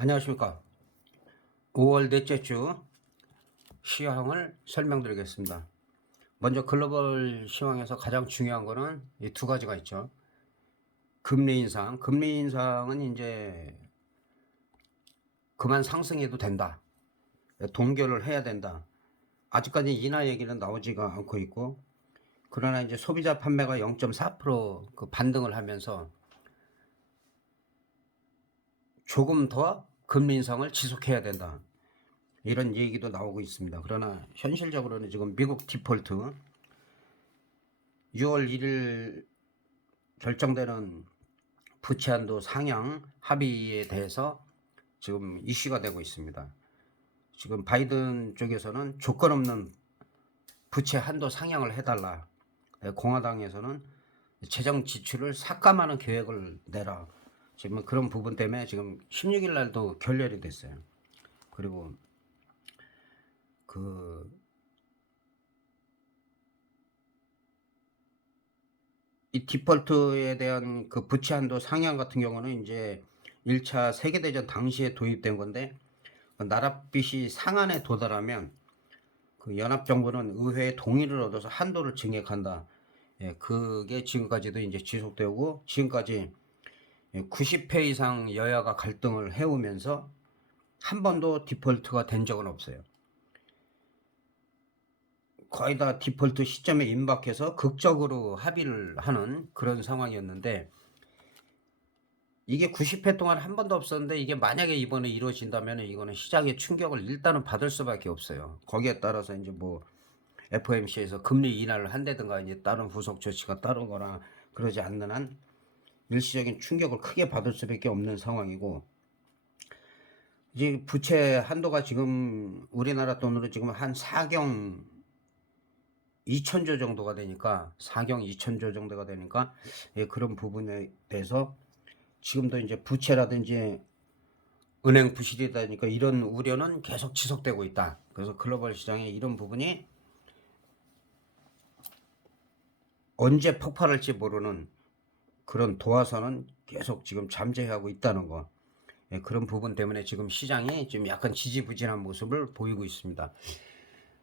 안녕하십니까. 5월 넷째 주 시황을 설명드리겠습니다. 먼저 글로벌 시황에서 가장 중요한 거는 이 두 가지가 있죠. 금리 인상. 금리 인상은 이제 그만 상승해도 된다. 동결을 해야 된다. 아직까지 인하 얘기는 나오지가 않고 있고, 그러나 이제 소비자 판매가 0.4% 반등을 하면서 조금 더 금리 인상을 지속해야 된다. 이런 얘기도 나오고 있습니다. 그러나 현실적으로는 지금 미국 디폴트 6월 1일 결정되는 부채 한도 상향 합의에 대해서 지금 이슈가 되고 있습니다. 지금 바이든 쪽에서는 조건 없는 부채 한도 상향을 해달라. 공화당에서는 재정 지출을 삭감하는 계획을 내라. 지금 그런 부분 때문에 지금 16일 날도 결렬이 됐어요. 그리고 이 디폴트에 대한 그 부채 한도 상향 같은 경우는 이제 1차 세계대전 당시에 도입된 건데, 나라 빚이 상한에 도달하면 그 연합정부는 의회의 동의를 얻어서 한도를 증액한다. 예, 그게 지금까지도 이제 지속되고, 지금까지 90회 이상 여야가 갈등을 해오면서 한 번도 디폴트가 된 적은 없어요. 거의 다 디폴트 시점에 임박해서 극적으로 합의를 하는 그런 상황이었는데, 이게 90회 동안 한 번도 없었는데, 이게 만약에 이번에 이루어진다면 이거는 시장의 충격을 일단은 받을 수밖에 없어요. 거기에 따라서 이제 뭐 FOMC에서 금리 인하를 한다든가 이제 다른 후속 조치가 따르거나 그러지 않는 한 일시적인 충격을 크게 받을 수밖에 없는 상황이고, 이제 부채 한도가 지금 우리나라 돈으로 지금 한 4경 2천조 정도가 되니까, 4경 2천조 정도가 되니까, 예, 그런 부분에 대해서 지금도 이제 부채라든지 은행 부실이다니까 이런 우려는 계속 지속되고 있다. 그래서 글로벌 시장에 이런 부분이 언제 폭발할지 모르는 그런 도화선은 계속 지금 잠재하고 있다는 거. 예, 그런 부분 때문에 지금 시장이 좀 약간 지지부진한 모습을 보이고 있습니다.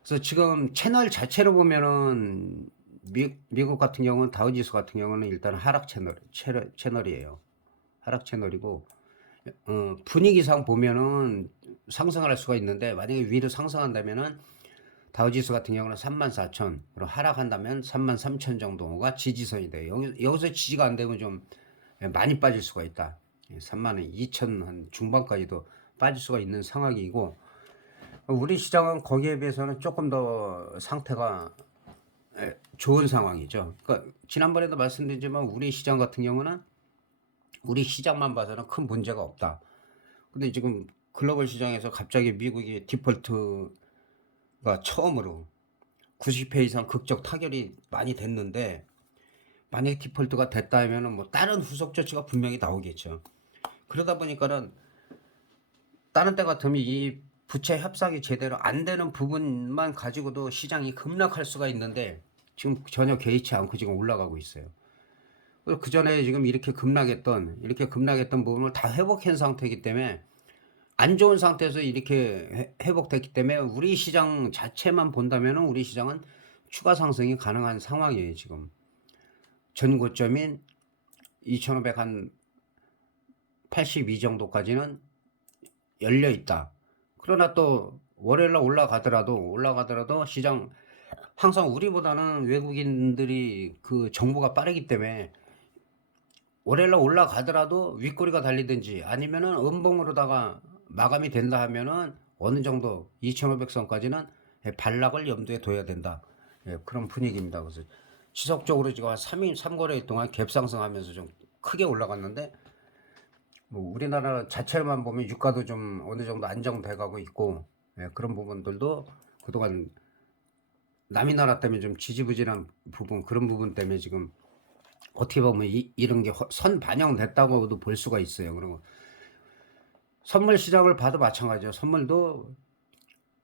그래서 지금 채널 자체로 보면은 미국 같은 경우는 다우지수 같은 경우는 일단 하락 채널이에요. 하락 채널이고, 분위기상 보면은 상승을 할 수가 있는데, 만약에 위로 상승한다면은 다우지수 같은 경우는 34,000으로 하락한다면 33,000 정도가 지지선이 돼요. 여기서 지지가 안 되면 좀 많이 빠질 수가 있다. 32,000 한 중반까지도 빠질 수가 있는 상황이고, 우리 시장은 거기에 비해서는 조금 더 상태가 좋은 상황이죠. 그러니까 지난번에도 말씀드렸지만 우리 시장 같은 경우는 우리 시장만 봐서는 큰 문제가 없다. 근데 지금 글로벌 시장에서 갑자기 미국이 디폴트가 처음으로 90회 이상 극적 타결이 많이 됐는데, 만약에 디폴트가 됐다 하면은 뭐 다른 후속 조치가 분명히 나오겠죠. 그러다 보니까는 다른 때 같으면 이 부채 협상이 제대로 안 되는 부분만 가지고도 시장이 급락할 수가 있는데, 지금 전혀 개의치 않고 지금 올라가고 있어요. 그 전에 지금 이렇게 급락했던 부분을 다 회복한 상태이기 때문에, 안 좋은 상태에서 이렇게 회복됐기 때문에 우리 시장 자체만 본다면 우리 시장은 추가 상승이 가능한 상황이에요. 지금 전 고점인 2582 정도까지는 열려 있다. 그러나 또 월요일날 올라가더라도 시장 항상 우리보다는 외국인들이 그 정보가 빠르기 때문에 월요일날 올라가더라도 윗꼬리가 달리든지 아니면은 음봉으로다가 마감이 된다 하면은 어느 정도 2500선까지는 반락을 염두에 둬야 된다. 예, 그런 분위기입니다. 그래서 지속적으로 지금 한 3거래일 동안 갭상승하면서 좀 크게 올라갔는데, 뭐 우리나라 자체만 보면 유가도 좀 어느 정도 안정돼 가고 있고, 예, 그런 부분들도 그동안 남이 나라 때문에 좀 지지부진한 부분, 그런 부분 때문에 지금 어떻게 보면 이런 게 선 반영됐다고도 볼 수가 있어요. 그리고 선물 시장을 봐도 마찬가지죠. 선물도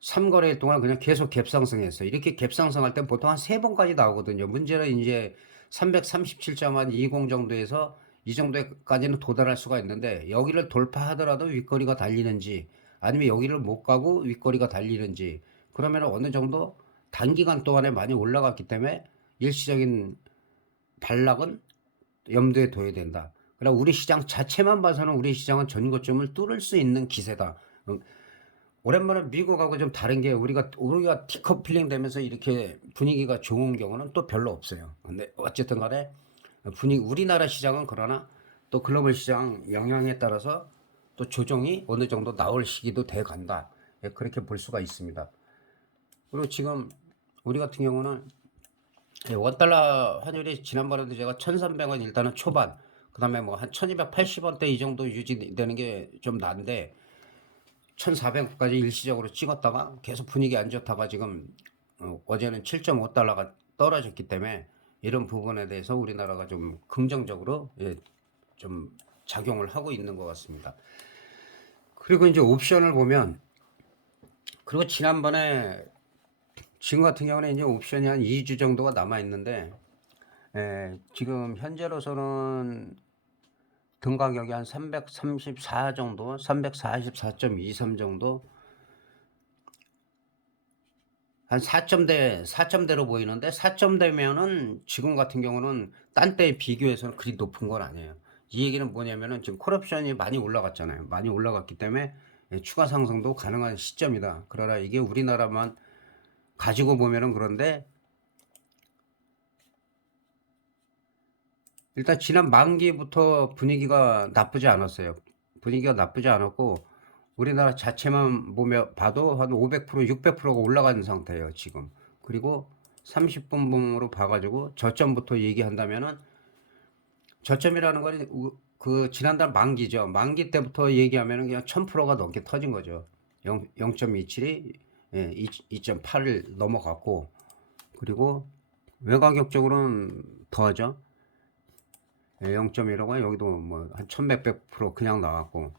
3거래일 동안 그냥 계속 갭상승했어요. 이렇게 갭상승할 땐 보통 한 3번까지 나오거든요. 문제는 이제 337.20 정도에서 이 정도까지는 도달할 수가 있는데 여기를 돌파하더라도 윗거리가 달리는지 아니면 여기를 못 가고 윗거리가 달리는지 그러면 어느 정도 단기간 동안에 많이 올라갔기 때문에 일시적인 반락은 염두에 둬야 된다. 그러나 우리 시장 자체만 봐서는 우리 시장은 전고점을 뚫을 수 있는 기세다. 오랜만에 미국하고 좀 다른 게 우리가 디커플링 되면서 이렇게 분위기가 좋은 경우는 또 별로 없어요. 근데 어쨌든 간에 우리나라 시장은 그러나 또 글로벌 시장 영향에 따라서 또 조정이 어느 정도 나올 시기도 돼 간다. 예, 그렇게 볼 수가 있습니다. 그리고 지금 우리 같은 경우는 원달러 환율이 지난번에도 제가 1,300원 일단은 초반, 그 다음에 뭐 한 1,280원대 이 정도 유지되는 게 좀 난데 1,400원까지 일시적으로 찍었다가 계속 분위기 안 좋다가 지금 어제는 7.5달러가 떨어졌기 때문에 이런 부분에 대해서 우리나라가 좀 긍정적으로 좀 작용을 하고 있는 것 같습니다. 그리고 이제 옵션을 보면 그리고 지난번에 지금 같은 경우는 이제 옵션이 한 2주 정도가 남아 있는데 지금 현재로서는 등 가격이 한 334 정도, 344.23 정도, 한 4점대로 보이는데 4점대면은 지금 같은 경우는 딴 때에 비교해서는 그리 높은 건 아니에요. 이 얘기는 뭐냐면은 지금 콜옵션이 많이 올라갔잖아요. 많이 올라갔기 때문에 추가 상승도 가능한 시점이다. 그러나 이게 우리나라만 가지고 보면은 그런데 일단 지난 만기부터 분위기가 나쁘지 않았어요. 분위기가 나쁘지 않았고 우리나라 자체만 봐도 한 500%, 600%가 올라간 상태예요, 지금. 그리고 30분봉으로 봐가지고 저점부터 얘기한다면은 저점이라는 건 그 지난달 만기죠. 만기 때부터 얘기하면은 그냥 1000%가 넘게 터진 거죠. 0.27이 2.8을 넘어갔고 그리고 외가격적으로는 더하죠. 0.1호가 여기도 뭐 한 1100% 그냥 나왔고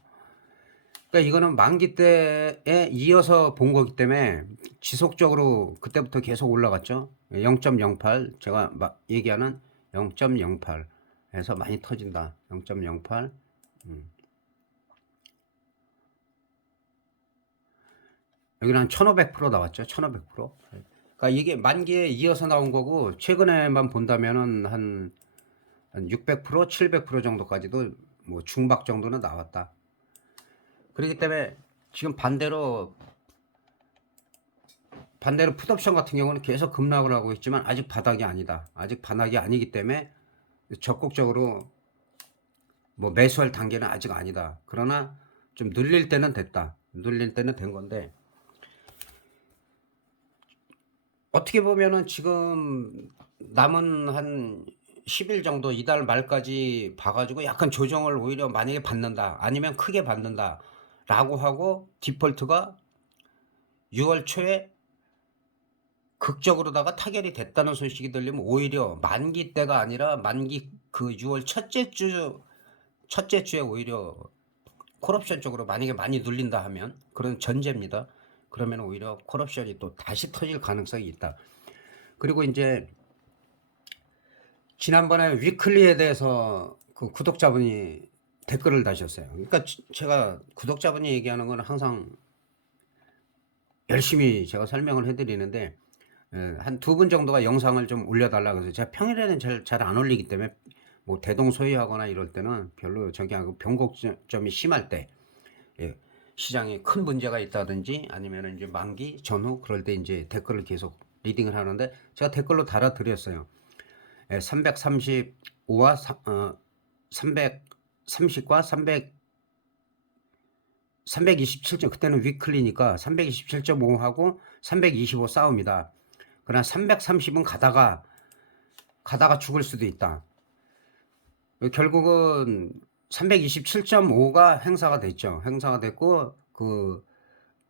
그러니까 이거는 만기 때에 이어서 본 거기 때문에 지속적으로 그때부터 계속 올라갔죠. 0.08 제가 얘기하는 0.08에서 많이 터진다. 0.08 여기는 한 1500% 나왔죠. 1500%. 그러니까 이게 만기에 이어서 나온 거고 최근에만 본다면은 한 600%, 700% 정도까지도 뭐 중박 정도는 나왔다. 그렇기 때문에 지금 반대로 풋옵션 같은 경우는 계속 급락을 하고 있지만 아직 바닥이 아니다. 아직 바닥이 아니기 때문에 적극적으로 뭐 매수할 단계는 아직 아니다. 그러나 좀 눌릴 때는 됐다. 눌릴 때는 된 건데 어떻게 보면은 지금 남은 한 10일 정도 이달 말까지 봐가지고 약간 조정을 오히려 만약에 받는다. 아니면 크게 받는다. 라고 하고 디폴트가 6월 초에 극적으로다가 타결이 됐다는 소식이 들리면 오히려 만기 때가 아니라 만기 그 6월 첫째 주에 오히려 콜옵션 쪽으로 만약에 많이 눌린다 하면 그런 전제입니다. 그러면 오히려 콜옵션이 또 다시 터질 가능성이 있다. 그리고 이제 지난번에 위클리에 대해서 그 구독자분이 댓글을 다셨어요. 그러니까 제가 구독자분이 얘기하는 건 항상 열심히 제가 설명을 해드리는데 한 2분 정도가 영상을 좀 올려달라고 해서 제가 평일에는 잘 안 올리기 때문에 뭐 대동소이하거나 이럴 때는 별로 저기 하고 변곡점이 심할 때 시장에 큰 문제가 있다든지 아니면 이제 만기 전후 그럴 때 이제 댓글을 계속 리딩을 하는데 제가 댓글로 달아드렸어요. 335와 330과 327점 그때는 위클리니까 327.5하고 325 싸움이다. 그러나 330은 가다가 죽을 수도 있다. 결국은 327.5가 행사가 됐죠. 행사가 됐고 그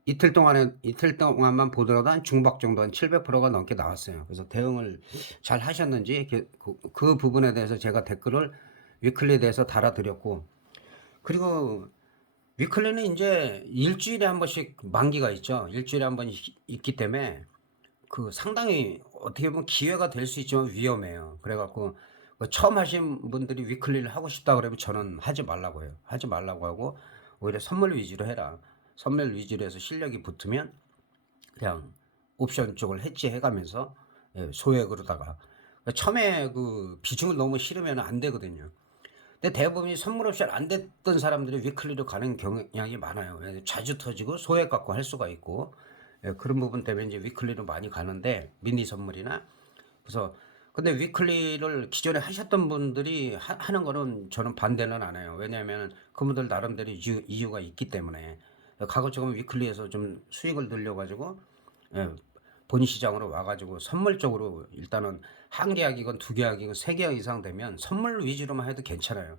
이틀 동안만 보더라도 한 중박 정도 한 700%가 넘게 나왔어요. 그래서 대응을 잘 하셨는지 그 부분에 대해서 제가 댓글을 위클리에 대해서 달아드렸고 그리고 위클리는 이제 일주일에 한 번씩 만기가 있죠. 일주일에 한 번 있기 때문에 그 상당히 어떻게 보면 기회가 될 수 있지만 위험해요. 그래갖고 처음 하신 분들이 위클리를 하고 싶다 그러면 저는 하지 말라고 해요. 하지 말라고 하고 오히려 선물 위주로 해라. 선물 위주로 해서 실력이 붙으면 그냥 옵션 쪽을 해지해 가면서 소액으로다가 처음에 그 비중을 너무 실으면 안 되거든요. 근데 대부분이 선물 옵션 안 됐던 사람들이 위클리로 가는 경향이 많아요. 자주 터지고 소액 갖고 할 수가 있고 그런 부분 때문에 이제 위클리로 많이 가는데 미니 선물이나 그래서 근데 위클리를 기존에 하셨던 분들이 하는 거는 저는 반대는 안 해요. 왜냐하면 그분들 나름대로 이유가 있기 때문에 가급적이면 위클리에서 좀 수익을 늘려가지고 예, 본 시장으로 와가지고 선물적으로 일단은 한 계약이건 두 계약이건 세 계약 이상 되면 선물 위주로만 해도 괜찮아요.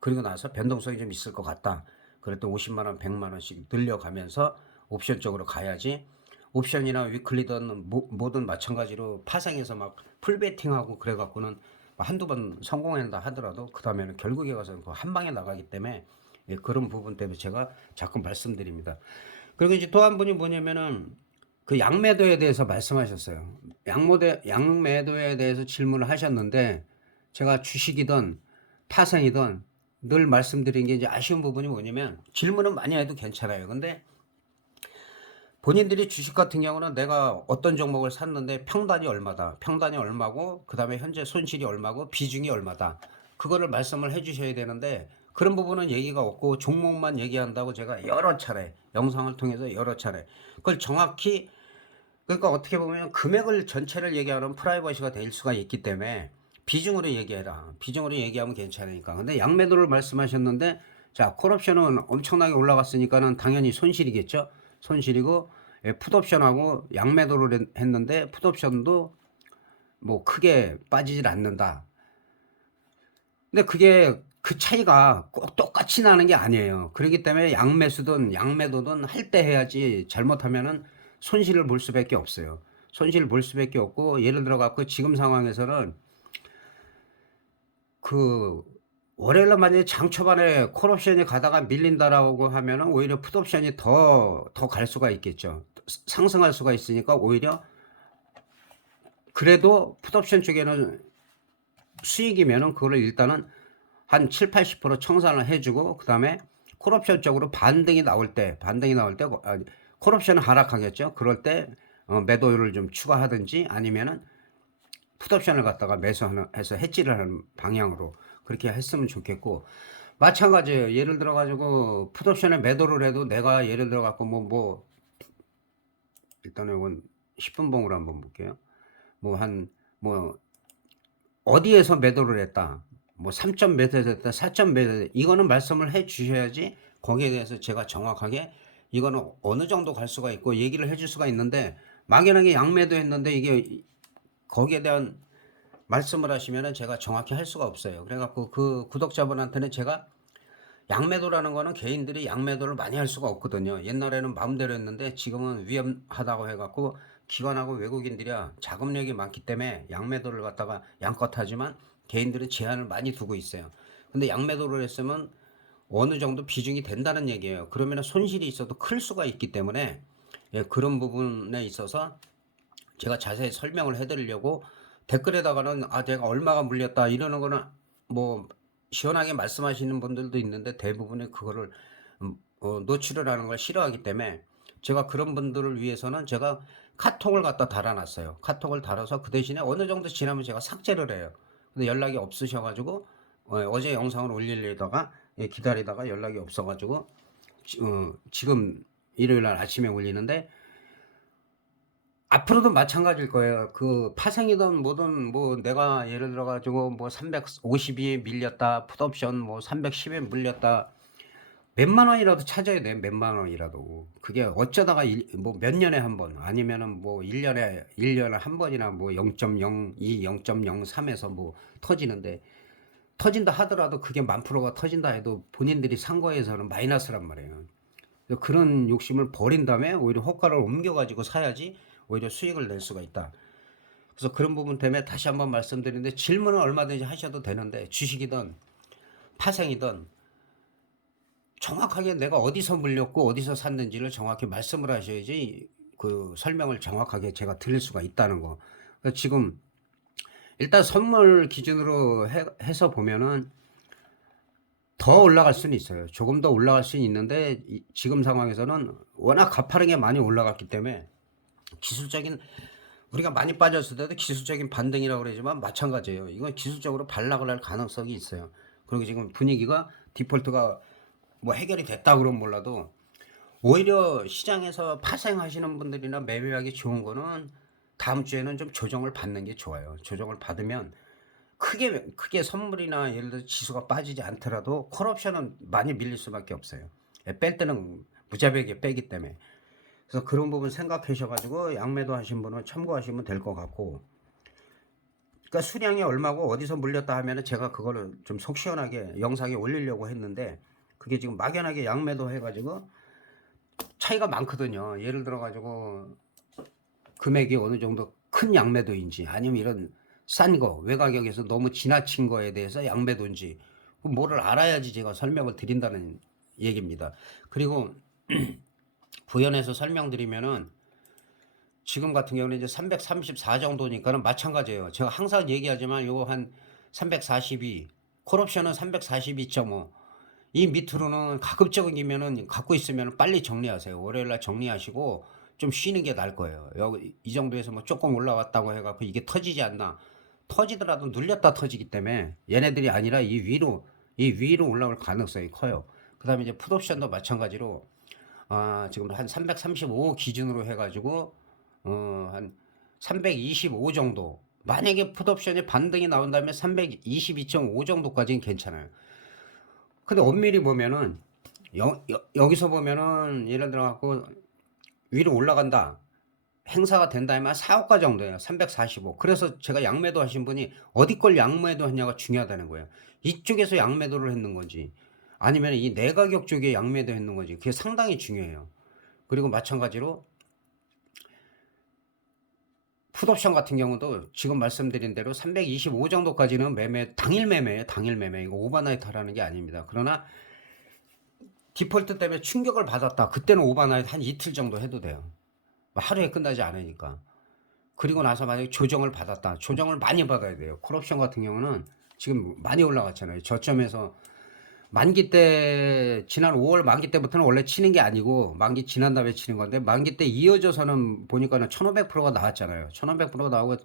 그리고 나서 변동성이 좀 있을 것 같다. 그럴 때 50만 원, 100만 원씩 늘려가면서 옵션 쪽으로 가야지. 옵션이나 위클리든 뭐든 마찬가지로 파생해서 막 풀베팅하고 그래갖고는 한두 번 성공한다 하더라도 그 다음에는 결국에 가서 한 방에 나가기 때문에 그런 부분 때문에 제가 자꾸 말씀드립니다. 그리고 이제 또 한 분이 뭐냐면은 그 양매도에 대해서 말씀하셨어요. 양매도에 대해서 질문을 하셨는데 제가 주식이든 파생이든 늘 말씀드린 게 이제 아쉬운 부분이 뭐냐면 질문은 많이 해도 괜찮아요. 근데 본인들이 주식 같은 경우는 내가 어떤 종목을 샀는데 평단이 얼마다, 평단이 얼마고 그 다음에 현재 손실이 얼마고 비중이 얼마다 그거를 말씀을 해 주셔야 되는데 그런 부분은 얘기가 없고 종목만 얘기한다고 제가 여러 차례 영상을 통해서 여러 차례 그걸 정확히 그러니까 어떻게 보면 금액을 전체를 얘기하는 프라이버시가 될 수가 있기 때문에 비중으로 얘기해라. 비중으로 얘기하면 괜찮으니까. 근데 양매도를 말씀하셨는데 자, 콜옵션은 엄청나게 올라갔으니까는 당연히 손실이겠죠. 손실이고 풋옵션하고 양매도를 했는데 풋옵션도 뭐 크게 빠지질 않는다. 근데 그게 그 차이가 꼭 똑같이 나는 게 아니에요. 그렇기 때문에 양매수든 양매도든 할 때 해야지 잘못하면은 손실을 볼 수밖에 없어요. 손실을 볼 수밖에 없고 예를 들어 갖고 지금 상황에서는 그 월요일날 만약에 장 초반에 콜옵션이 가다가 밀린다라고 하면은 오히려 풋옵션이 더 갈 수가 있겠죠. 상승할 수가 있으니까 오히려 그래도 풋옵션 쪽에는 수익이면은 그거를 일단은 한 7~80% 청산을 해주고 그 다음에 콜옵션 쪽으로 반등이 나올 때 콜옵션은 하락하겠죠. 그럴 때 매도율을 좀 추가하든지 아니면은 풋옵션을 갖다가 매수해서 해지를 하는 방향으로 그렇게 했으면 좋겠고 마찬가지예요. 예를 들어 가지고 풋옵션에 매도를 해도 내가 예를 들어 갖고 일단 이건 10분 봉으로 한번 볼게요. 뭐 어디에서 매도를 했다. 뭐 3점 매도했다, 4점 매도 이거는 말씀을 해 주셔야지 거기에 대해서 제가 정확하게 이거는 어느 정도 갈 수가 있고 얘기를 해줄 수가 있는데 막연하게 양매도 했는데 이게 거기에 대한 말씀을 하시면은 제가 정확히 할 수가 없어요. 그래갖고 그 구독자분한테는 제가 양매도라는 거는 개인들이 양매도를 많이 할 수가 없거든요. 옛날에는 마음대로 했는데 지금은 위험하다고 해갖고 기관하고 외국인들이야 자금력이 많기 때문에 양매도를 갖다가 양껏 하지만 개인들은 제한을 많이 두고 있어요. 근데 양매도를 했으면 어느 정도 비중이 된다는 얘기예요. 그러면 손실이 있어도 클 수가 있기 때문에 그런 부분에 있어서 제가 자세히 설명을 해드리려고 댓글에다가는 내가 얼마가 물렸다 이러는 거는 뭐 시원하게 말씀하시는 분들도 있는데 대부분이 그거를 노출을 하는 걸 싫어하기 때문에 제가 그런 분들을 위해서는 제가 카톡을 갖다 달아놨어요. 카톡을 달아서 그 대신에 어느 정도 지나면 제가 삭제를 해요. 근데 연락이 없으셔가지고 어제 영상을 올리려다가 기다리다가 연락이 없어가지고 지금 일요일날 아침에 올리는데 앞으로도 마찬가지일 거예요. 그 파생이든 뭐든 뭐 내가 예를 들어 가지고 뭐 350이 밀렸다. 풋옵션 뭐 310에 물렸다. 몇만 원이라도 찾아야 돼. 몇만 원이라도. 그게 어쩌다가 뭐 몇 년에 한 번 아니면은 뭐 1년에 한 번이나 뭐 0.02, 0.03에서 뭐 터지는데 터진다 하더라도 그게 10,000%가 터진다 해도 본인들이 산 거에서는 마이너스란 말이에요. 그런 욕심을 버린 다음에 오히려 호가를 옮겨 가지고 사야지 오히려 수익을 낼 수가 있다. 그래서 그런 부분 때문에 다시 한번 말씀드리는데 질문은 얼마든지 하셔도 되는데 주식이든 파생이든 정확하게 내가 어디서 물렸고 어디서 샀는지를 정확히 말씀을 하셔야지 그 설명을 정확하게 제가 드릴 수가 있다는 거. 그러니까 지금 일단 선물 기준으로 해서 보면은 더 올라갈 수는 있어요. 조금 더 올라갈 수는 있는데 지금 상황에서는 워낙 가파르게 많이 올라갔기 때문에 기술적인, 우리가 많이 빠졌을 때도 기술적인 반등이라고 그러지만 마찬가지예요. 이건 기술적으로 반락을 할 가능성이 있어요. 그리고 지금 분위기가 디폴트가 뭐 해결이 됐다 그러면 몰라도 오히려 시장에서 파생하시는 분들이나 매매하기 좋은 거는 다음 주에는 좀 조정을 받는 게 좋아요. 조정을 받으면 크게 선물이나 예를 들어 지수가 빠지지 않더라도 콜옵션은 많이 밀릴 수밖에 없어요. 뺄 때는 무자비하게 빼기 때문에. 그래서 그런 부분 생각하셔가지고 양매도 하신 분은 참고하시면 될 것 같고, 그러니까 수량이 얼마고 어디서 물렸다 하면은 제가 그거를 좀 속 시원하게 영상에 올리려고 했는데 그게 지금 막연하게 양매도 해가지고 차이가 많거든요. 예를 들어가지고 금액이 어느 정도 큰 양매도인지 아니면 이런 싼 거 외가격에서 너무 지나친 거에 대해서 양매도인지 뭐를 알아야지 제가 설명을 드린다는 얘기입니다. 그리고 부연해서 설명드리면은 지금 같은 경우는 이제 334 정도니까는 마찬가지예요. 제가 항상 얘기하지만 요거 한 342, 콜옵션은 342.5. 이 밑으로는 가급적이면은 갖고 있으면 빨리 정리하세요. 월요일날 정리하시고 좀 쉬는 게 나을 거예요. 여기 이 정도에서 뭐 조금 올라왔다고 해갖고 이게 터지지 않나. 터지더라도 눌렸다 터지기 때문에 얘네들이 아니라 이 위로 올라올 가능성이 커요. 그 다음에 이제 풋옵션도 마찬가지로 지금 한 335 기준으로 해가지고 한 325 정도. 만약에 풋옵션이 반등이 나온다면 322.5 정도까지는 괜찮아요. 근데 엄밀히 보면은 여기서 보면은 예를 들어 갖고 위로 올라간다. 행사가 된다면 4호가 정도예요. 345. 그래서 제가 양매도 하신 분이 어디 걸 양매도 했냐가 중요하다는 거예요. 이쪽에서 양매도를 했는 건지 아니면 이 내가격 쪽에 양매도 했는 건지 그게 상당히 중요해요. 그리고 마찬가지로 풋옵션 같은 경우도 지금 말씀드린 대로 325 정도까지는 당일 매매예요. 당일 매매. 이거 오버나이트 하라는 게 아닙니다. 그러나 디폴트 때문에 충격을 받았다. 그때는 오버나이트 한 이틀 정도 해도 돼요. 하루에 끝나지 않으니까. 그리고 나서 만약에 조정을 받았다. 조정을 많이 받아야 돼요. 콜옵션 같은 경우는 지금 많이 올라갔잖아요. 저점에서 만기 때 지난 5월 만기 때부터는 원래 치는 게 아니고 만기 지난 다음에 치는 건데 만기 때 이어져서는 보니까는 1500%가 나왔잖아요. 1500%가 나오고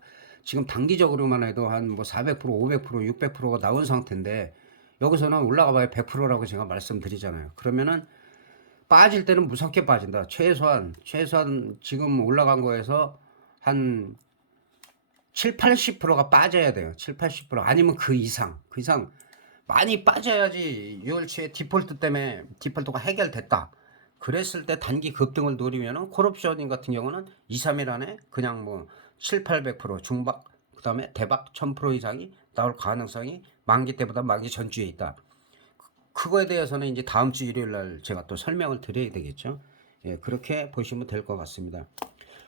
지금 단기적으로만 해도 한 뭐 400%, 500%, 600%가 나온 상태인데 여기서는 올라가 봐야 100%라고 제가 말씀드리잖아요. 그러면은 빠질 때는 무섭게 빠진다. 최소한 지금 올라간 거에서 한 7, 80%가 빠져야 돼요. 7, 80% 아니면 그 이상 많이 빠져야지 6월 초에 디폴트 때문에 디폴트가 해결됐다. 그랬을 때 단기 급등을 노리면은 콜옵션 같은 경우는 2, 3일 안에 그냥 뭐 7, 800% 중박 그다음에 대박 1000% 이상이 나올 가능성이 만기 때보다 만기 전주에 있다. 그거에 대해서는 이제 다음 주 일요일 날 제가 또 설명을 드려야 되겠죠. 예, 그렇게 보시면 될 것 같습니다.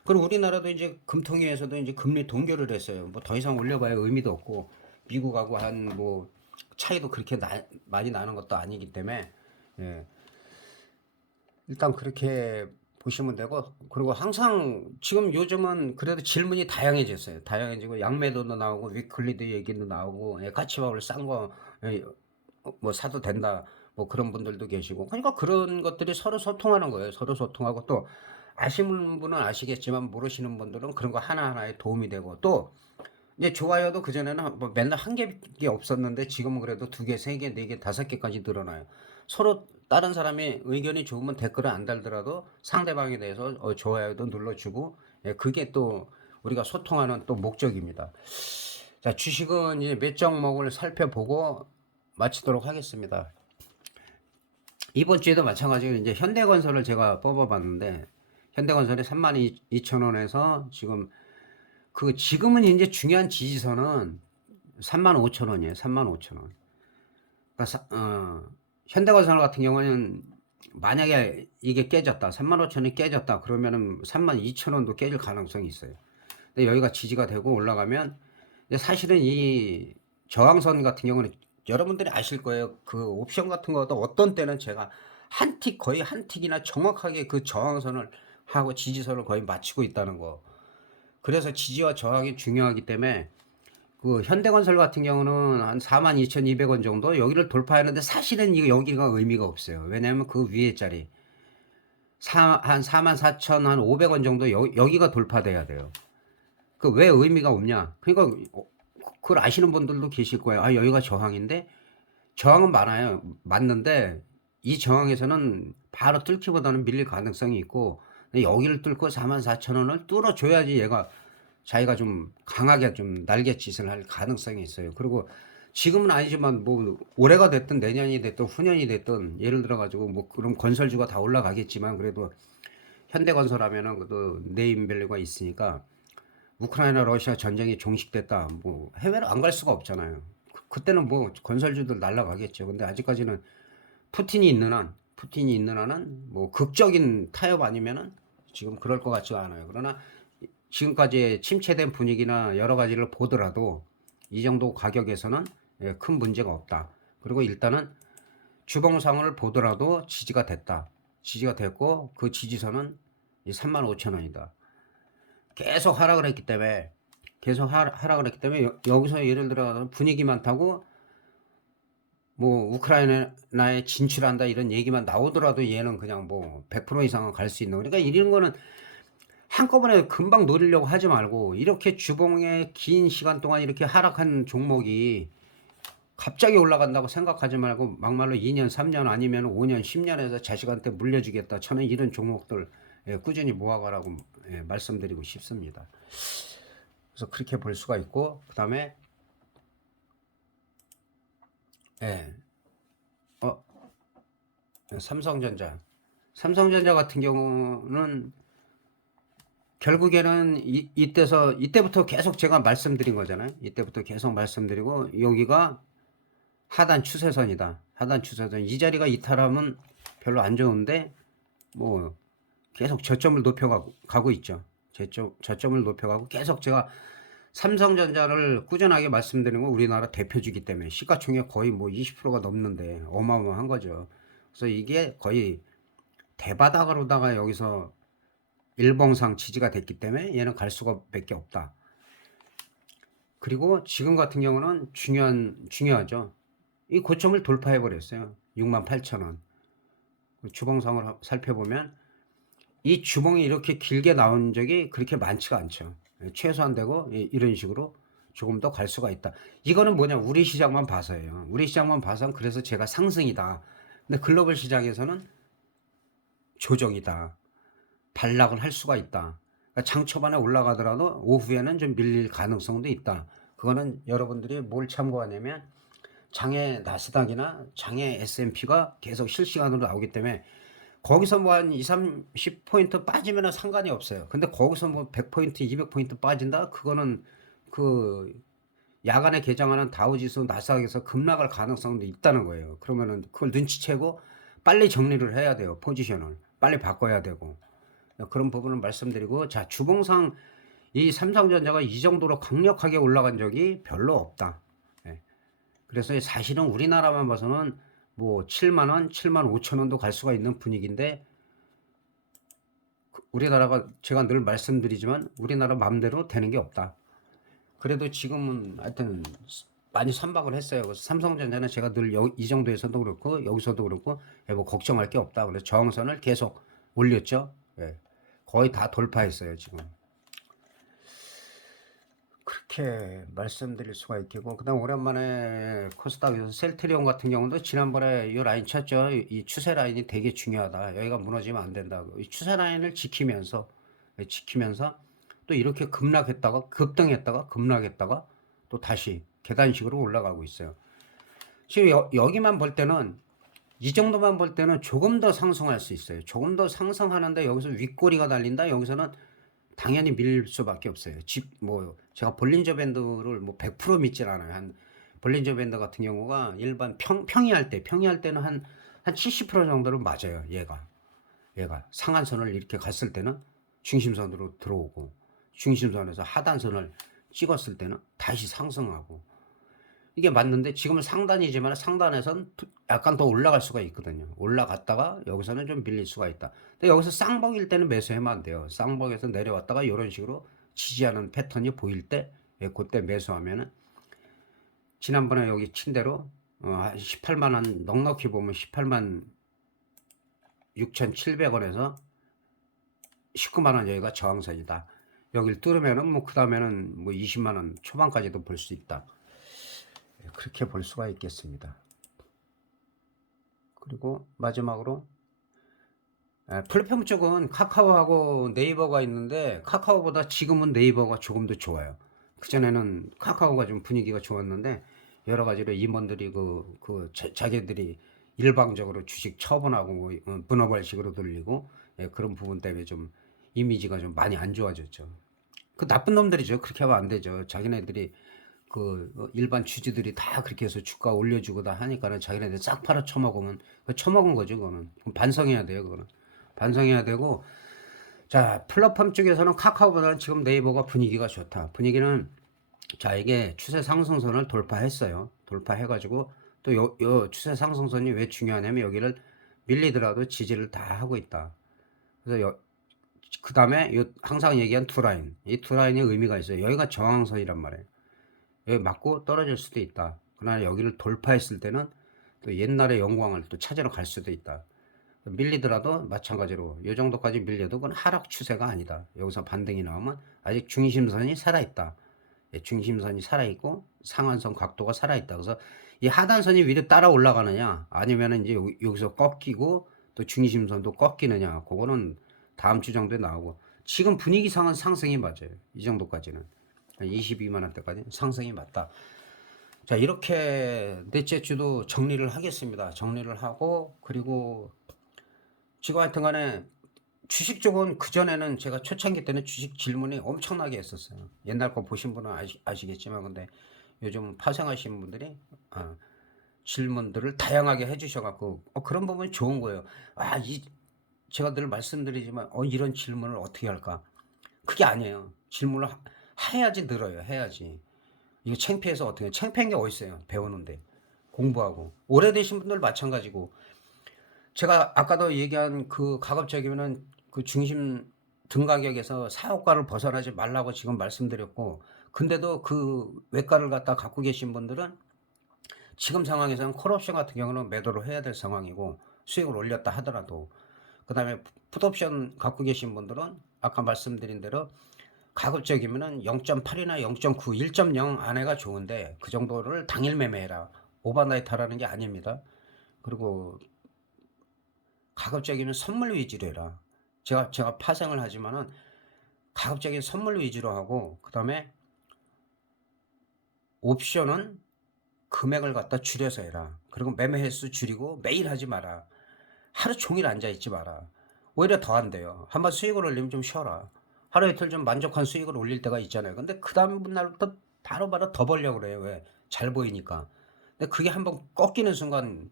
그리고 우리나라도 이제 금통위에서도 이제 금리 동결을 했어요. 뭐 더 이상 올려봐야 의미도 없고 미국하고 한 뭐 차이도 그렇게 많이 나는 것도 아니기 때문에 예, 일단 그렇게 보시면 되고 그리고 항상 지금 요즘은 그래도 질문이 다양해졌어요. 다양해지고 양매도도 나오고 위클리드 얘기도 나오고 예, 가치밥을 싼거 뭐 사도 된다. 뭐 그런 분들도 계시고. 그러니까 그런 것들이 서로 소통하는 거예요. 서로 소통하고 또 아시는 분은 아시겠지만 모르시는 분들은 그런 거 하나하나에 도움이 되고 또 이제 좋아요도 그전에는 뭐 맨날 한 개밖에 없었는데 지금은 그래도 두 개, 세 개, 네 개, 다섯 개까지 늘어나요. 서로 다른 사람이 의견이 좋으면 댓글을 안 달더라도 상대방에 대해서 좋아요도 눌러주고 예, 그게 또 우리가 소통하는 또 목적입니다. 자, 주식은 이제 몇 종목을 살펴보고 마치도록 하겠습니다. 이번 주에도 마찬가지로 이제 현대건설을 제가 뽑아봤는데 현대건설이 32,000원에서 지금은 이제 중요한 지지선은 35,000원이에요. 35,000원. 그러니까 현대건설 같은 경우는 만약에 이게 깨졌다. 35,000원이 깨졌다. 그러면은 32,000원도 깨질 가능성이 있어요. 근데 여기가 지지가 되고 올라가면 사실은 이 저항선 같은 경우는 여러분들이 아실 거예요. 그 옵션 같은 것도 어떤 때는 제가 거의 한 틱이나 정확하게 그 저항선을 하고 지지선을 거의 맞추고 있다는 거. 그래서 지지와 저항이 중요하기 때문에 그 현대건설 같은 경우는 한 42,200원 정도 여기를 돌파했는데 사실은 이거 여기가 의미가 없어요. 왜냐하면 그 위에 자리 한 44,500원 정도 여기가 돌파돼야 돼요. 그 왜 의미가 없냐? 그러니까 그걸 아시는 분들도 계실 거예요. 아, 여기가 저항인데 저항은 많아요. 맞는데 이 저항에서는 바로 뚫기보다는 밀릴 가능성이 있고, 근데 여기를 뚫고 44,000원을 뚫어줘야지 얘가 자기가 좀 강하게 좀 날갯짓을 할 가능성이 있어요. 그리고 지금은 아니지만 뭐 올해가 됐든 내년이 됐든 후년이 됐든 예를 들어 가지고 뭐 그럼 건설주가 다 올라가겠지만 그래도 현대건설하면은 그래도 네임밸류가 있으니까 우크라이나 러시아 전쟁이 종식됐다 뭐 해외로 안 갈 수가 없잖아요. 그때는 뭐 건설주들 날라가겠죠. 근데 아직까지는 푸틴이 있는 한은 뭐 극적인 타협 아니면은 지금 그럴 것 같지가 않아요. 그러나 지금까지 침체된 분위기나 여러 가지를 보더라도 이 정도 가격에서는 큰 문제가 없다. 그리고 일단은 주봉상을 보더라도 지지가 됐다. 지지가 됐고 그 지지선은 35,000원이다. 계속 하락을 했기 때문에 하락을 했기 때문에 여기서 예를 들어 분위기만 타고 뭐 우크라이나에 진출한다 이런 얘기만 나오더라도 얘는 그냥 뭐 100% 이상은 갈 수 있는, 그러니까 이런 거는 한꺼번에 금방 노리려고 하지 말고 이렇게 주봉에 긴 시간 동안 이렇게 하락한 종목이 갑자기 올라간다고 생각하지 말고 막말로 2년 3년 아니면 5년 10년에서 자식한테 물려주겠다, 저는 이런 종목들 꾸준히 모아가라고 말씀드리고 싶습니다. 그래서 그렇게 볼 수가 있고, 그 다음에 삼성전자 같은 경우는 결국에는 이때부터 계속 제가 말씀드린 거잖아요. 이때부터 계속 말씀드리고 여기가 하단 추세선이다. 하단 추세선. 이 자리가 이탈하면 별로 안 좋은데 뭐 계속 저점을 높여가고 있죠. 저점을 높여가고 계속 제가 삼성전자를 꾸준하게 말씀드리는 건 우리나라 대표주기 때문에 시가총액 거의 뭐 20%가 넘는데 어마어마한 거죠. 그래서 이게 거의 대바닥으로다가 여기서 일봉상 지지가 됐기 때문에 얘는 갈 수가 밖에 없다. 그리고 지금 같은 경우는 중요하죠. 이 고점을 돌파해 버렸어요. 68,000원. 주봉상을 살펴보면 이 주봉이 이렇게 길게 나온 적이 그렇게 많지가 않죠. 최소한 되고 이런 식으로 조금 더 갈 수가 있다. 이거는 뭐냐, 우리 시장만 봐서예요. 우리 시장만 봐서 그래서 제가 상승이다. 근데 글로벌 시장에서는 조정이다. 반락을 할 수가 있다. 그러니까 장 초반에 올라가더라도 오후에는 좀 밀릴 가능성도 있다. 그거는 여러분들이 뭘 참고하냐면 장의 나스닥이나 장의 S&P가 계속 실시간으로 나오기 때문에 거기서 뭐 한 2, 30포인트 빠지면 상관이 없어요. 근데 거기서 뭐 100포인트, 200포인트 빠진다? 그거는 그 야간에 개장하는 다우지수 나스닥에서 급락할 가능성도 있다는 거예요. 그러면은 그걸 눈치채고 빨리 정리를 해야 돼요. 포지션을. 빨리 바꿔야 되고. 그런 부분을 말씀드리고, 자, 주봉상 이 삼성전자가 이 정도로 강력하게 올라간 적이 별로 없다. 그래서 사실은 우리나라만 봐서는 뭐 7만원, 7만 5천원도 갈 수가 있는 분위기인데, 우리나라가 제가 늘 말씀드리지만 우리나라 맘대로 되는 게 없다. 그래도 지금은 하여튼 많이 선박을 했어요. 그래서 삼성전자는 제가 늘 이 정도에서도 그렇고 여기서도 그렇고 뭐 걱정할 게 없다. 그래서 저항선을 계속 올렸죠. 거의 다 돌파했어요 지금. 그렇게 말씀드릴 수가 있겠고, 그 다음 오랜만에 코스닥에서 셀트리온 같은 경우도 지난번에 이 라인 쳤죠. 이 추세 라인이 되게 중요하다. 여기가 무너지면 안 된다. 이 추세 라인을 지키면서 또 이렇게 급락했다가 급등했다가 급락했다가 또 다시 계단식으로 올라가고 있어요. 지금 여기만 볼 때는, 이 정도만 볼 때는 조금 더 상승할 수 있어요. 조금 더 상승하는데 여기서 윗꼬리가 달린다. 여기서는 당연히 밀릴 수밖에 없어요. 뭐 제가 볼린저 밴드를 뭐 100% 믿질 않아요. 한 볼린저 밴드 같은 경우가 일반 평이할 때는 한 70% 정도는 맞아요. 얘가 상한선을 이렇게 갔을 때는 중심선으로 들어오고, 중심선에서 하단선을 찍었을 때는 다시 상승하고, 이게 맞는데 지금은 상단이지만 상단에선 약간 더 올라갈 수가 있거든요. 올라갔다가 여기서는 좀 밀릴 수가 있다. 근데 여기서 쌍봉일 때는 매수하면 안 돼요. 쌍봉에서 내려왔다가 이런 식으로 지지하는 패턴이 보일 때 그때 매수하면은 지난번에 여기 친 대로 18만 원 넉넉히 보면 18만 6,700원에서 19만 원 여기가 저항선이다. 여기를 뚫으면은 뭐 그다음에는 뭐 20만 원 초반까지도 볼 수 있다. 그렇게 볼 수가 있겠습니다. 그리고 마지막으로 플랫폼 쪽은 카카오하고 네이버가 있는데 카카오보다 지금은 네이버가 조금 더 좋아요. 그전에는 카카오가 좀 분위기가 좋았는데 여러 가지로 임원들이 자기들이 일방적으로 주식 처분하고 뭐 분업발식으로 돌리고 그런 부분 때문에 좀 이미지가 좀 많이 안 좋아졌죠. 그 나쁜 놈들이죠. 그렇게 하면 안 되죠. 자기네들이 일반 주주들이 다 그렇게 해서 주가 올려주고 다 하니까는 자기네들 싹 팔아 처먹으면 처먹은 거죠. 그거는 반성해야 돼요. 그거는 반성해야 되고, 자 플랫폼 쪽에서는 카카오보다는 지금 네이버가 분위기가 좋다. 분위기는 자 이게 추세 상승선을 돌파했어요. 돌파해가지고 또 요 추세 상승선이 왜 중요하냐면 여기를 밀리더라도 지지를 다 하고 있다. 그래서 그 다음에 항상 얘기한 두 라인, 이 두 라인의 의미가 있어요. 여기가 저항선이란 말이에요. 여기 맞고 떨어질 수도 있다. 그러나 여기를 돌파했을 때는 또 옛날의 영광을 또 찾으러 갈 수도 있다. 밀리더라도 마찬가지로 이 정도까지 밀려도 그건 하락 추세가 아니다. 여기서 반등이 나오면 아직 중심선이 살아있다. 중심선이 살아있고 상한선 각도가 살아있다. 그래서 이 하단선이 위로 따라 올라가느냐 아니면 이제 여기서 꺾이고 또 중심선도 꺾이느냐, 그거는 다음 주 정도에 나오고, 지금 분위기상은 상승이 맞아요. 이 정도까지는 22만 원대까지 상승이 맞다. 자 이렇게 넷째 주도 정리를 하겠습니다. 정리를 하고, 그리고 지금 하여튼 간에 주식 쪽은 그전에는 제가 초창기 때는 주식 질문이 엄청나게 했었어요. 옛날 거 보신 분은 아시겠지만, 근데 요즘 파생하시는 분들이 질문들을 다양하게 해주셔갖고 그런 부분이 좋은 거예요. 제가 늘 말씀드리지만 이런 질문을 어떻게 할까? 그게 아니에요. 질문을 해야지 늘어요. 해야지. 이거 창피해서 어떻게, 창피한 게 어딨어요. 배우는데 공부하고 오래되신 분들 마찬가지고, 제가 아까도 얘기한 그 가급적이면은 그 중심 등가격에서 사고가를 벗어나지 말라고 지금 말씀드렸고, 근데도 그 외가를 갖다 갖고 계신 분들은 지금 상황에서는 콜옵션 같은 경우는 매도를 해야 될 상황이고, 수익을 올렸다 하더라도, 그 다음에 풋옵션 갖고 계신 분들은 아까 말씀드린 대로 가급적이면은 0.8이나 0.9, 1.0 안에가 좋은데 그 정도를 당일 매매해라. 오버나이트 하라는 게 아닙니다. 그리고 가급적이면 선물 위주로 해라. 제가 파생을 하지만은 가급적인 선물 위주로 하고, 그 다음에 옵션은 금액을 갖다 줄여서 해라. 그리고 매매 횟수 줄이고 매일 하지 마라. 하루 종일 앉아있지 마라. 오히려 더 안 돼요. 한번 수익을 올리면 좀 쉬어라. 하루 이틀 좀 만족한 수익을 올릴 때가 있잖아요. 근데 그 다음 날부터 바로바로 더 벌려고 그래요. 왜? 잘 보이니까. 근데 그게 한번 꺾이는 순간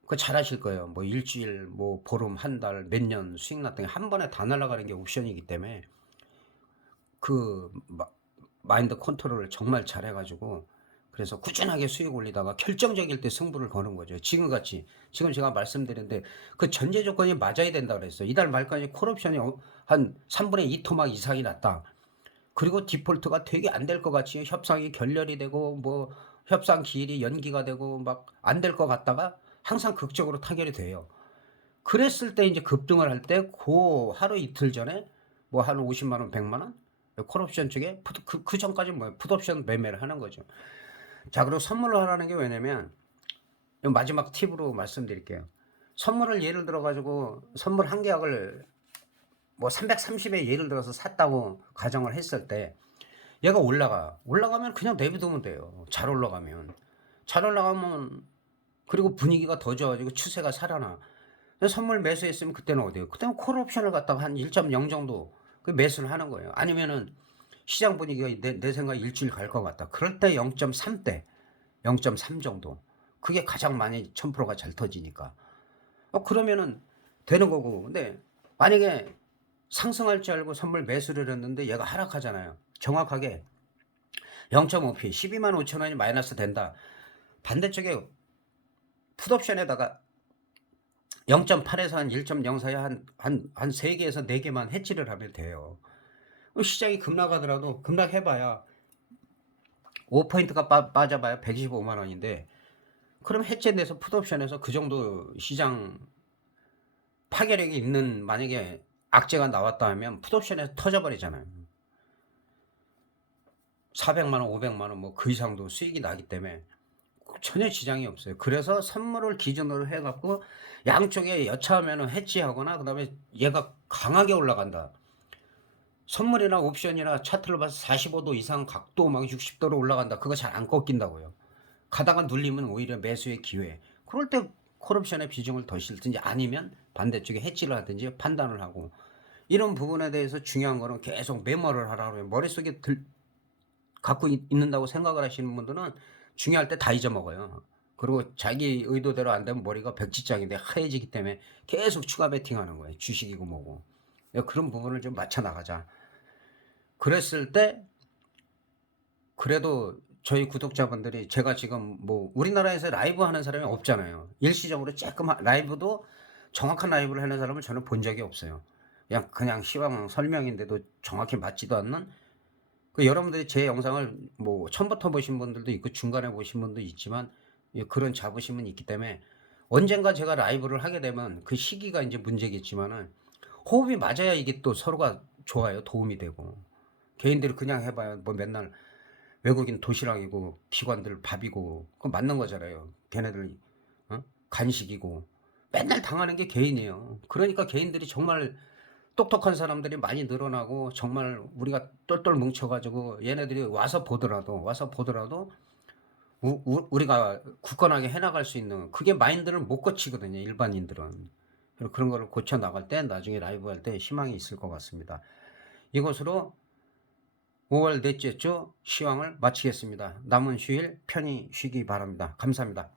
그거 잘하실 거예요. 뭐 일주일, 뭐 보름, 한 달, 몇 년 수익 났던 게 한 번에 다 날아가는 게 옵션이기 때문에 그 마인드 컨트롤을 정말 잘해가지고, 그래서 꾸준하게 수익 올리다가 결정적일 때 승부를 거는 거죠. 지금같이 지금 제가 말씀드렸는데 그 전제 조건이 맞아야 된다 그랬어요. 이달 말까지 콜옵션이 한 3분의 2 토막 이상이 났다. 그리고 디폴트가 되게 안 될 것 같이 협상이 결렬이 되고 뭐 협상 기일이 연기가 되고 막 안 될 것 같다가 항상 극적으로 타결이 돼요. 그랬을 때 이제 급등을 할 때 그 하루 이틀 전에 뭐 한 50만 원, 100만 원 콜옵션 쪽에 그 전까지 뭐 풋옵션 매매를 하는 거죠. 자, 그리고 선물을 하라는 게 왜냐면 마지막 팁으로 말씀드릴게요. 선물을 예를 들어 가지고 선물 한 계약을 뭐 330에 예를 들어서 샀다고 가정을 했을 때 얘가 올라가면 그냥 내비두면 돼요. 잘 올라가면 그리고 분위기가 더 좋아지고 추세가 살아나. 선물 매수했으면 그때는 어디에요? 그때는 콜옵션을 갖다가 한 1.0 정도 그 매수를 하는 거예요. 아니면은 시장 분위기가 내 생각에 일주일 갈 것 같다. 그럴 때 0.3대 0.3 정도. 그게 가장 많이 1000%가 잘 터지니까. 그러면은 되는 거고. 근데 만약에 상승할 줄 알고 선물 매수를 했는데 얘가 하락하잖아요. 정확하게 0.5p 12만 5천 원이 마이너스 된다. 반대쪽에 풋옵션에다가 0.8에서 한 1.0 사이 한 3개에서 4개만 해지를 하면 돼요. 시장이 급락하더라도 급락해봐야 5%가 빠져봐야 125만 원인데, 그럼 해체 내서 풋옵션에서 그 정도 시장 파괴력이 있는, 만약에 악재가 나왔다 하면 풋옵션에서 터져버리잖아요. 400만 원, 500만 원 뭐 그 이상도 수익이 나기 때문에 전혀 지장이 없어요. 그래서 선물을 기준으로 해갖고 양쪽에 여차하면 해지하거나, 그 다음에 얘가 강하게 올라간다. 선물이나 옵션이나 차트를 봐서 45도 이상 각도 막 60도로 올라간다. 그거 잘 안 꺾인다고요. 가다가 눌리면 오히려 매수의 기회. 그럴 때 콜옵션의 비중을 더 실든지, 아니면 반대쪽에 해지를 하든지 판단을 하고, 이런 부분에 대해서 중요한 거는 계속 메모를 하라고 해요. 머릿속에 갖고 있는다고 생각을 하시는 분들은 중요할 때 다 잊어먹어요. 그리고 자기 의도대로 안 되면 머리가 백지장인데 하얘지기 때문에 계속 추가 베팅하는 거예요. 주식이고 뭐고. 그런 부분을 좀 맞춰 나가자. 그랬을 때 그래도 저희 구독자분들이, 제가 지금 뭐 우리나라에서 라이브 하는 사람이 없잖아요. 일시적으로 조금 라이브도, 정확한 라이브를 하는 사람을 저는 본 적이 없어요. 그냥 시황 설명인데도 정확히 맞지도 않는, 여러분들이 제 영상을 뭐 처음부터 보신 분들도 있고 중간에 보신 분도 있지만, 그런 자부심은 있기 때문에 언젠가 제가 라이브를 하게 되면, 그 시기가 이제 문제겠지만은 호흡이 맞아야 이게 또 서로가 좋아요. 도움이 되고. 개인들이 그냥 해봐요. 뭐 맨날 외국인 도시락이고 기관들 밥이고, 그거 맞는 거잖아요. 걔네들 간식이고 맨날 당하는 게 개인이에요. 그러니까 개인들이 정말 똑똑한 사람들이 많이 늘어나고, 정말 우리가 똘똘 뭉쳐가지고 얘네들이 와서 보더라도 우리가 굳건하게 해나갈 수 있는, 그게 마인드를 못 고치거든요, 일반인들은. 그런 거를 고쳐 나갈 때 나중에 라이브 할 때 희망이 있을 것 같습니다. 이것으로 5월 넷째 주 시황을 마치겠습니다. 남은 휴일 편히 쉬기 바랍니다. 감사합니다.